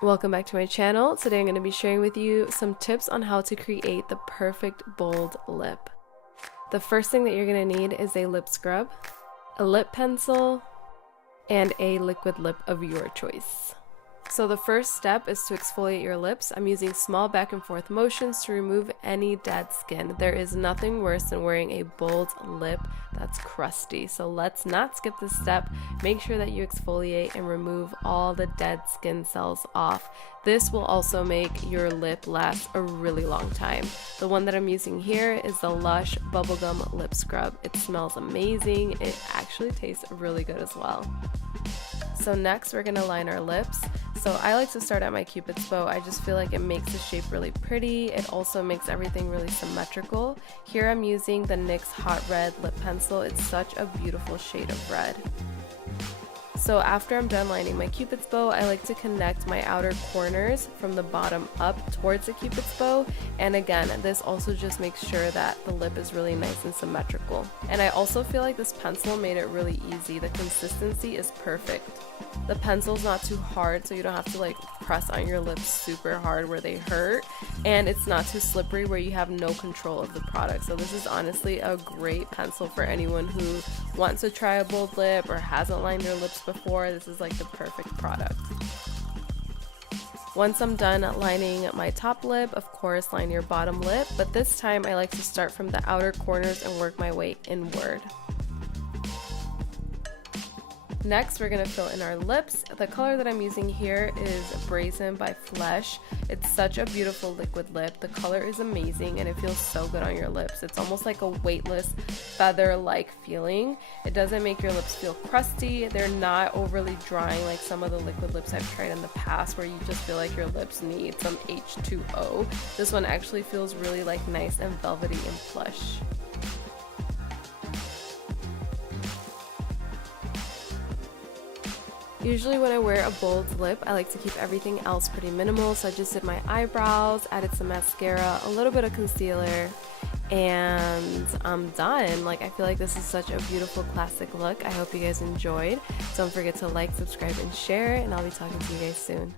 Welcome back to my channel. Today I'm going to be sharing with you some tips on how to create the perfect bold lip. The first thing that you're going to need is a lip scrub, a lip pencil, and a liquid lip of your choice. So the first step is to exfoliate your lips. I'm using small back and forth motions to remove any dead skin. There is nothing worse than wearing a bold lip that's crusty. So let's not skip this step. Make sure that you exfoliate and remove all the dead skin cells off. This will also make your lip last a really long time. The one that I'm using here is the LUSH Bubblegum Lip Scrub. It smells amazing. It actually tastes really good as well. So next we're going to line our lips. So I like to start at my Cupid's bow. I just feel like it makes the shape really pretty. It also makes everything really symmetrical. Here I'm using the NYX Hot Red Lip Pencil. It's such a beautiful shade of red. So after I'm done lining my Cupid's bow, I like to connect my outer corners from the bottom up towards the Cupid's bow. And again, this also just makes sure that the lip is really nice and symmetrical. And I also feel like this pencil made it really easy. The consistency is perfect. The pencil's not too hard, so you don't have to like press on your lips super hard where they hurt. And it's not too slippery where you have no control of the product. So this is honestly a great pencil for anyone who wants to try a bold lip or hasn't lined their lips before. This is like the perfect product. Once I'm done lining my top lip, of course line your bottom lip, but this time I like to start from the outer corners and work my way inward. Next, we're going to fill in our lips. The color that I'm using here is Brazen by Flesh. It's such a beautiful liquid lip. The color is amazing and it feels so good on your lips. It's almost like a weightless, feather-like feeling. It doesn't make your lips feel crusty. They're not overly drying like some of the liquid lips I've tried in the past where you just feel like your lips need some H2O. This one actually feels really like nice and velvety and plush. Usually when I wear a bold lip, I like to keep everything else pretty minimal, so I just did my eyebrows, added some mascara, a little bit of concealer, and I'm done. Like, I feel like this is such a beautiful classic look. I hope you guys enjoyed. Don't forget to like, subscribe, and share, and I'll be talking to you guys soon.